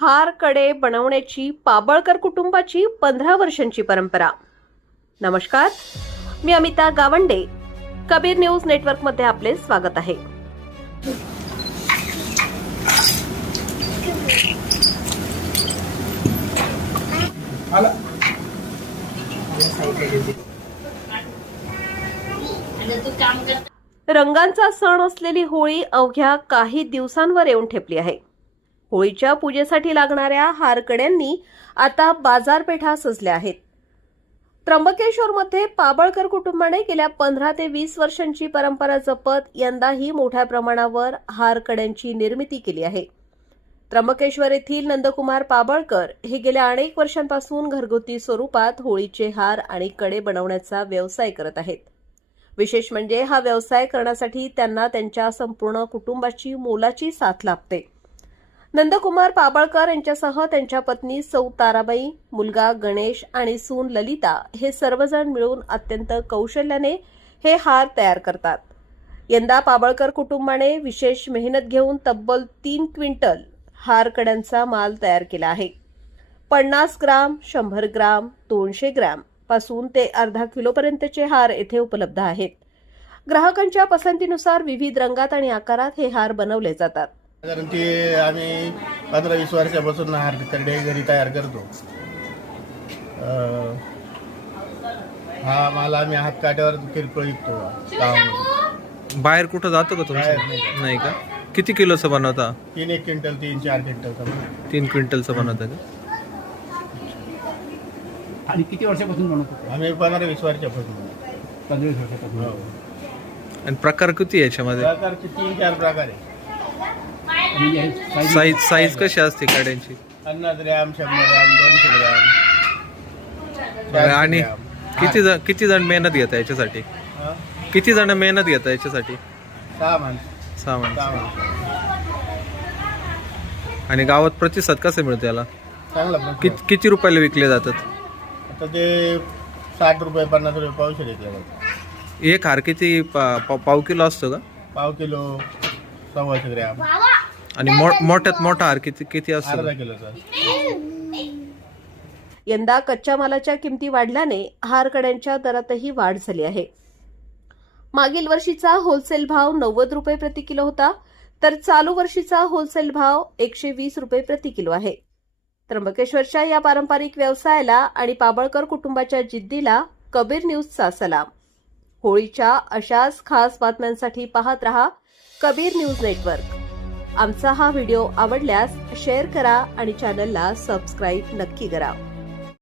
हार कडे बनवण्याची पाबळकर कुटुंबाची 15 वर्षांची परंपरा। नमस्कार, मी अमिता गावंडे, कबीर न्यूज नेटवर्क मध्ये आपले स्वागत आहे। रंगांचा सण असलेली होळी अवघ्या काही दिवसांवर येऊन ठेपली आहे। होळीच्या पूजेसाठी लागणाऱ्या हारकड्यांनी आता बाजारपेठा सजल्या आहेत। त्र्यंबकेश्वरमध्ये पाबळकर कुटुंबाने गेल्या 15 ते 20 वर्षांची परंपरा जपत यंदाही मोठ्या प्रमाणावर हारकड्यांची निर्मिती केली आहे। त्र्यंबकेश्वर येथील नंदकुमार पाबळकर हे गेल्या अनेक वर्षांपासून घरगुती स्वरूपात होळीचे हार आणि कडे बनवण्याचा व्यवसाय करत आहेत। विशेष म्हणजे हा व्यवसाय करण्यासाठी त्यांना त्यांच्या संपूर्ण कुटुंबाची मोलाची साथ लाभते। नंदकुमार पाबळकर यांच्यासह त्यांच्या पत्नी सौ ताराबाई, मुलगा गणेश आणि सून ललिता हे सर्वजण मिळून अत्यंत कौशल्याने हे हार तयार करतात। यंदा पाबळकर कुटुंबाने विशेष मेहनत घेऊन तब्बल 3 क्विंटल हारकड्यांचा माल तयार केला आहे। 50 ग्राम, 100 ग्राम, 200 ग्राम पासून ते अर्धा किलोपर्यंतचे हार येथे उपलब्ध आहेत। ग्राहकांच्या पसंतीनुसार विविध रंगात आणि आकारात हे हार बनवले जातात। कारण की आम्ही 15-20 वर्षापासून हार कडे घरी तयार करतो। हा माल आम्ही हातकाट्यावर किरकोळ विकतो। बाहेर कुठं जातो का तुमचं? नाही का? किती किलोचं बनवता? 3 क्विंटल 3-4 क्विंटल 3 क्विंटलचं बनवता का? आणि किती वर्षापासून बनवतो? आम्ही 15-20 वर्षापासून 15 वर्षापासून। हो। आणि प्रकार किती याच्यामध्ये? प्रकारचे 3-4 प्रकार आहे। साईज कशी असते कड्यांची? 50 ग्रॅम, 100 ग्रॅम, 200 ग्रॅम, 400 आणि ग्रॅम। किती जण मेहनत घेतात याच्यासाठी? किती जण मेहनत घेतात याच्यासाठी? 6 माणसं। 6 माणसं। आणि गावात प्रतिसाद कसा मिळतो याला? चांगला। किती रुपयाला विकले जातात? आता ते 60 रुपये 50 रुपये पावशेर विकले जातात। एक हार किती पाव किलो असतो का? पाव किलो, 125 ग्रॅम। आणि मोठ्यात मोठा हार किती असतो? अर्धा किलोचा। यंदा कच्च्या मालाच्या किमती वाढल्याने हारकड्यांच्या दरातही वाढ झाली आहे। मागील वर्षीचा होलसेल भाव 90 रुपये प्रति किलो होता, तर चालू वर्षीचा होलसेल भाव 120 रुपये प्रति किलो आहे। त्र्यंबकेश्वरच्या या पारंपरिक व्यवसायाला आणि पाबळकर कुटुंबाच्या जिद्दीला कबीर न्यूजचा सलाम। होळीच्या अशाच खास बातम्यांसाठी पाहत रहा कबीर न्यूज नेटवर्क। आमचा हा व्हिडिओ आवडल्यास शेअर करा आणि चॅनलला सबस्क्राईब नक्की करा।